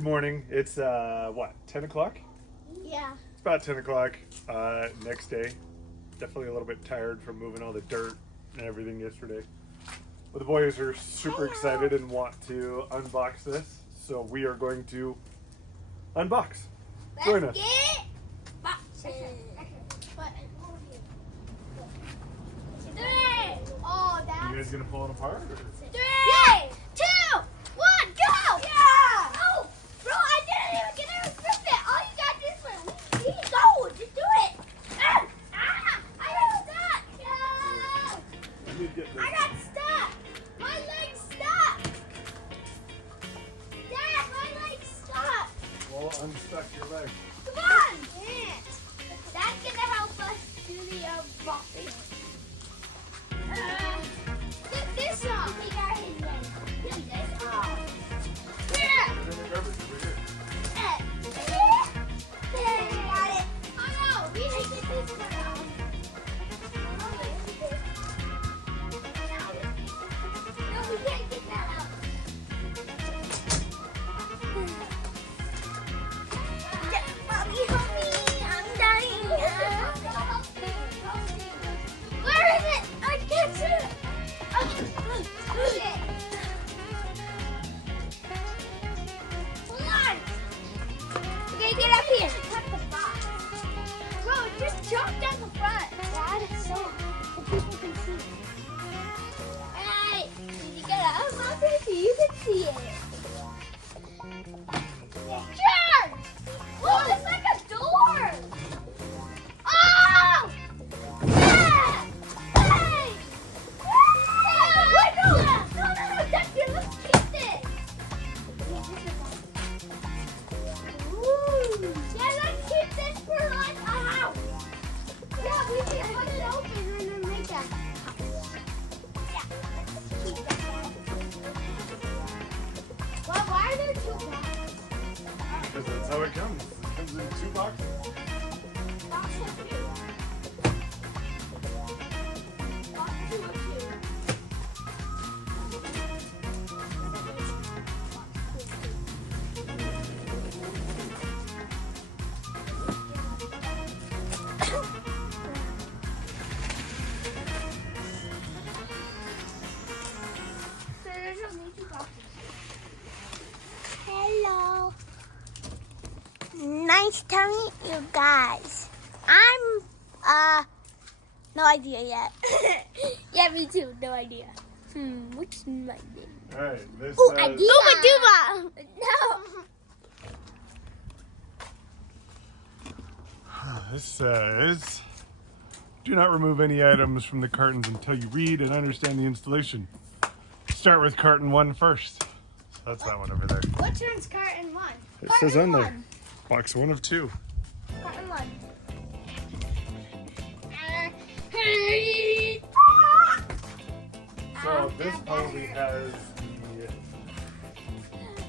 Good morning. It's what, 10 o'clock? Yeah. It's about 10 o'clock. Next day. Definitely a little bit tired from moving all the dirt and everything yesterday. But the boys are super excited and want to unbox this. So we are going to unbox. Join us. Get boxes. 3. Oh, that's... You guys gonna pull it apart? Or? 3, 2, 1, go! Yeah! Oh, bro, I didn't even get to grip it. All you got this one. You can go. Just do it. I got stuck. No. I got stuck. My leg's stuck. Dad, my leg's stuck. Well, unstuck your leg. Come on. That's gonna help us do the unboxing. Put this on. We got his leg. Put this on. Here. There, we got it. Oh no, we need to get this one out. No, we can't get that out. Mommy, help me. I'm dying. Where is it? I can't see it. Okay. Hold on. Okay, get up here. Cut the box. Bro, just jump down the front. Dad, so people can see. Hey, did you get up? How can you can see it? Sure. Oh, it's like a door. Oh! Yeah! Hey! Wait, no! No, Dexter, let's keep this. Ooh. Yeah, let's keep this for like a house. Yeah, we can put it open and then make that house. Yeah, let's keep that. Well, why are there 2 boxes? Because that's how it comes. It comes in 2 boxes. Box 1, 2. Box 2 or 2. So there's only 2 boxes. Hello. Nice to meet you guys. I'm no idea yet. Yeah, me too. No idea. What's my name? Alright, this Oh, says, idea. No. this says, do not remove any items from the cartons until you read and understand the installation. Start with carton 1 first. So that's that one over there. Which one's carton 1? It says on there. Box 1 of 2. Carton 1. So this probably has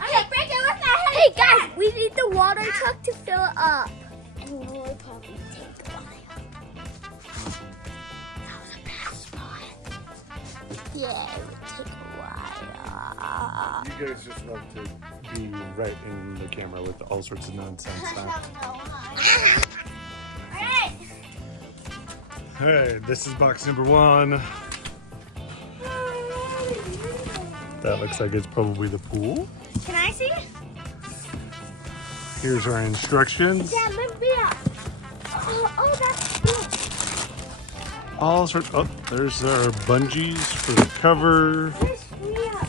Okay, break it with my head. Hey guys, we need the water truck to fill it up. And it will probably take a while. That was a bad spot. Yeah, it would take a while. you guys just love to be right in the camera with all sorts of nonsense. Alright. Alright, this is box number 1. That looks like it's probably the pool. Can I see? Here's our instructions. Yeah, look there. Oh, that's good. All sorts. Oh, there's our bungees for the cover. Where's Rhea?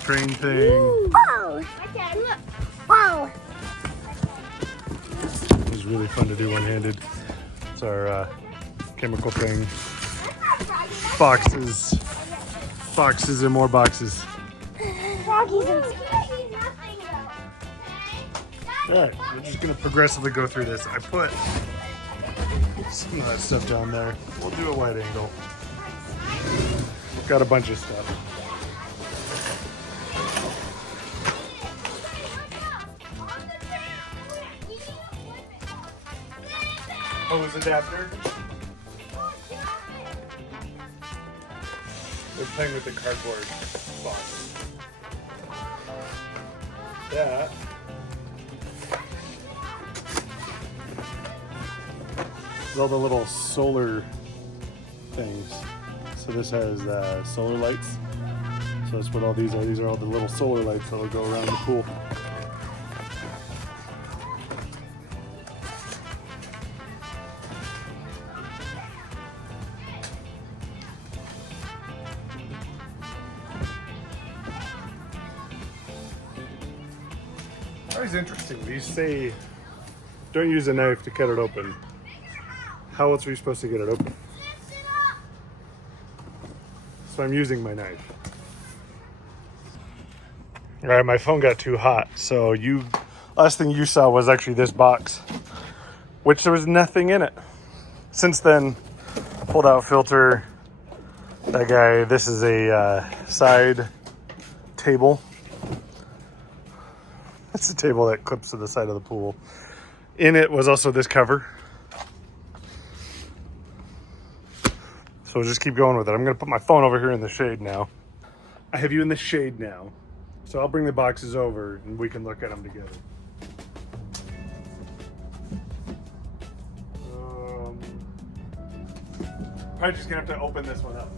Train thing. Whoa! Okay, look. Wow. It was really fun to do one-handed. It's our chemical thing. Boxes. Boxes and more boxes. Froggies and Alright, we're just going to progressively go through this. I put some of that stuff down there. We'll do a wide angle. We've got a bunch of stuff. Hose adapter. They're playing with the cardboard box. that. With all the little solar things. So this has solar lights. So that's what all these are. These are all the little solar lights that will go around the pool. Always interesting. These say don't use a knife to cut it open. How else are you supposed to get it open? So I'm using my knife. All right, my phone got too hot. So last thing you saw was actually this box, which there was nothing in it. Since then, pulled out filter, that guy, this is a side table. It's a table that clips to the side of the pool. In it was also this cover. So we'll just keep going with it. I'm gonna put my phone over here in the shade now. I have you in the shade now. So I'll bring the boxes over and we can look at them together. Probably just gonna have to open this one up.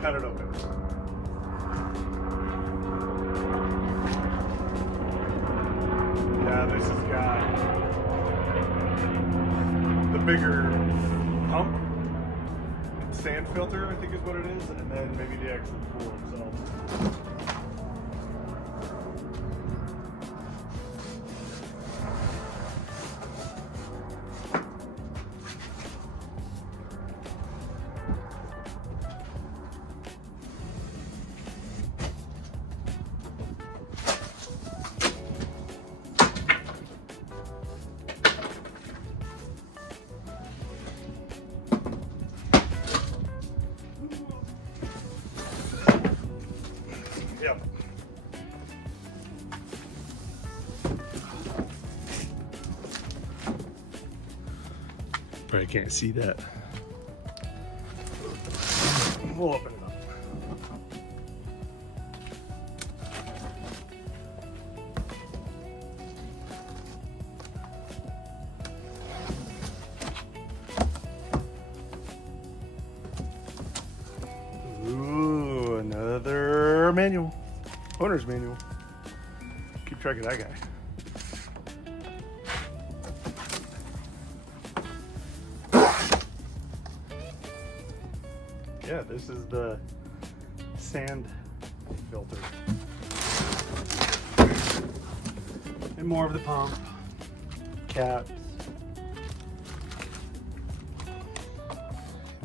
Cut it open. Yeah, this has got the bigger pump. Sand filter, I think is what it is, and then maybe the actual pool itself. Yep. But I can't see that. We'll open it up. Ooh, another manual. Owner's manual. Keep track of that guy. Yeah, this is the sand filter. And more of the pump. Caps.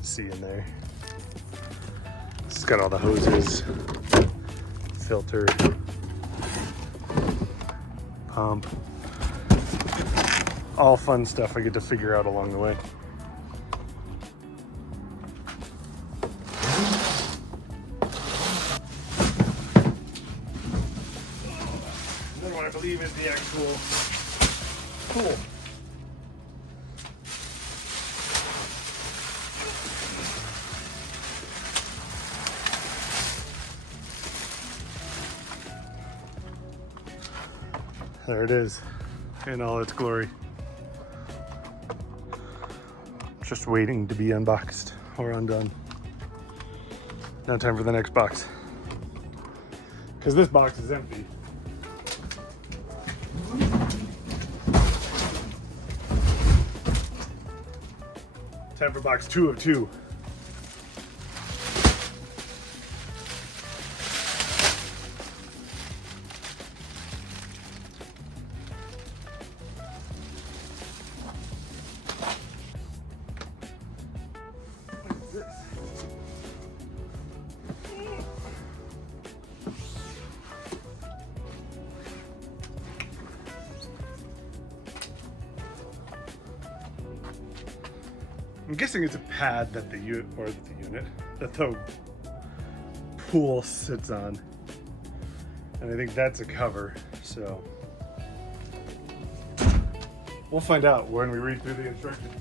See in there. It's got all the hoses. Filter, pump, all fun stuff I get to figure out along the way. And then what I believe is the actual pool. There it is in all its glory. Just waiting to be unboxed or undone. Now time for the next box. Because this box is empty. Time for box 2 of 2. I'm guessing it's a pad that the unit that the pool sits on, and I think that's a cover. So we'll find out when we read through the instructions.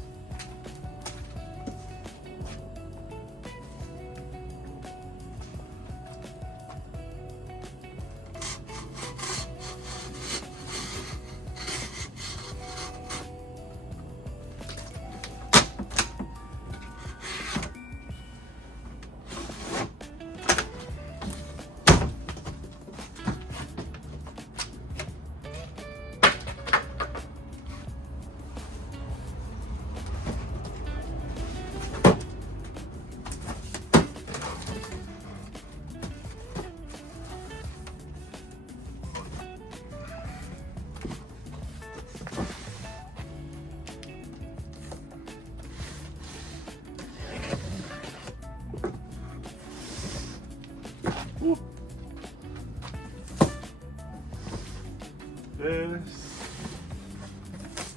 This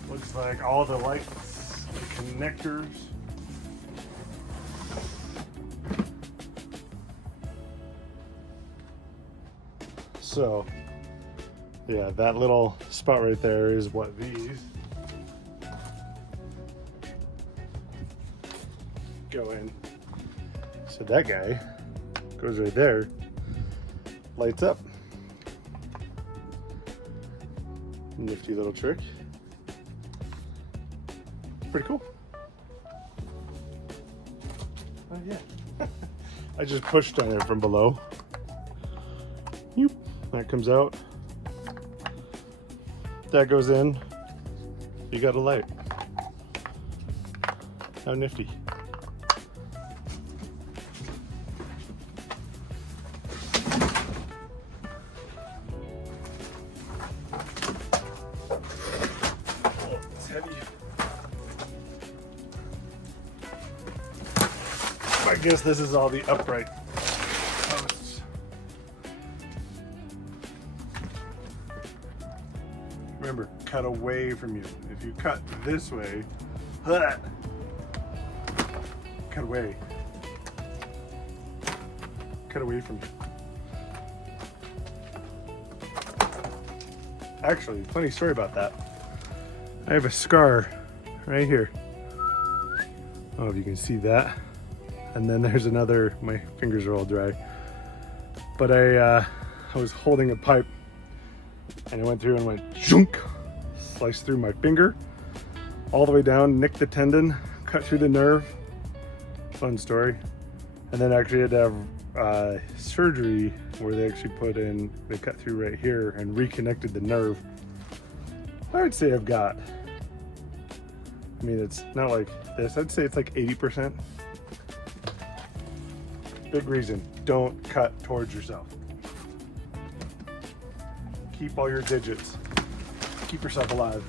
looks like all the lights, the connectors. So, yeah, that little spot right there is what these go in. So that guy goes right there, lights up. Nifty little trick. Pretty cool. Oh yeah. I just pushed on it from below. Yoop. That comes out. That goes in. You got a light. How nifty. Heavy. I guess this is all the upright posts. Remember, cut away from you. If you cut this way, cut away. Cut away from you. Actually, funny story about that. I have a scar right here. I don't know if you can see that. And then there's another, my fingers are all dry. But I was holding a pipe and it went through and went junk, sliced through my finger, all the way down, nicked the tendon, cut through the nerve. Fun story. And then actually had to have surgery where they actually they cut through right here and reconnected the nerve. I would say I've got, I mean, it's not like this. I'd say it's like 80%. Big reason, don't cut towards yourself. Keep all your digits. Keep yourself alive.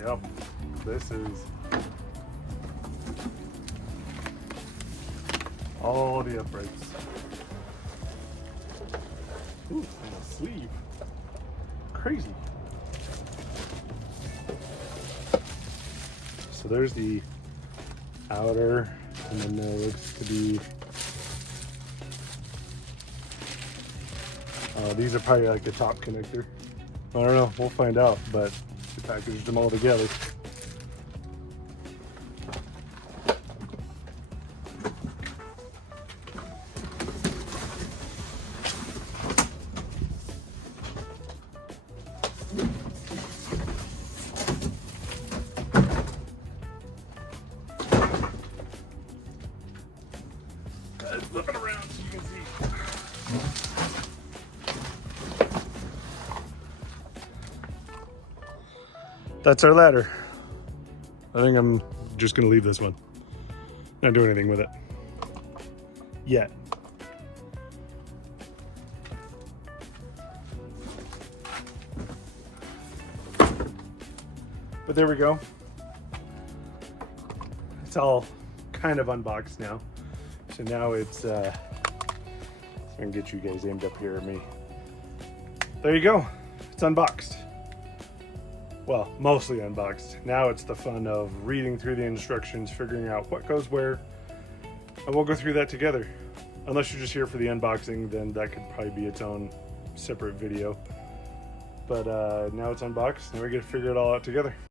Yep, this is all the uprights. Ooh, and a sleeve. Crazy. So there's the outer, and then there looks to be, these are probably like the top connector. I don't know, we'll find out, but we packaged them all together. Look around so you can see. That's our ladder. I think I'm just gonna leave this one. Not doing anything with it. Yet. But there we go. It's all kind of unboxed now. So now it's, so I can get you guys aimed up here at me. There you go, it's unboxed. Well, mostly unboxed. Now it's the fun of reading through the instructions, figuring out what goes where, and we'll go through that together. Unless you're just here for the unboxing, then that could probably be its own separate video. But now it's unboxed, now we get to figure it all out together.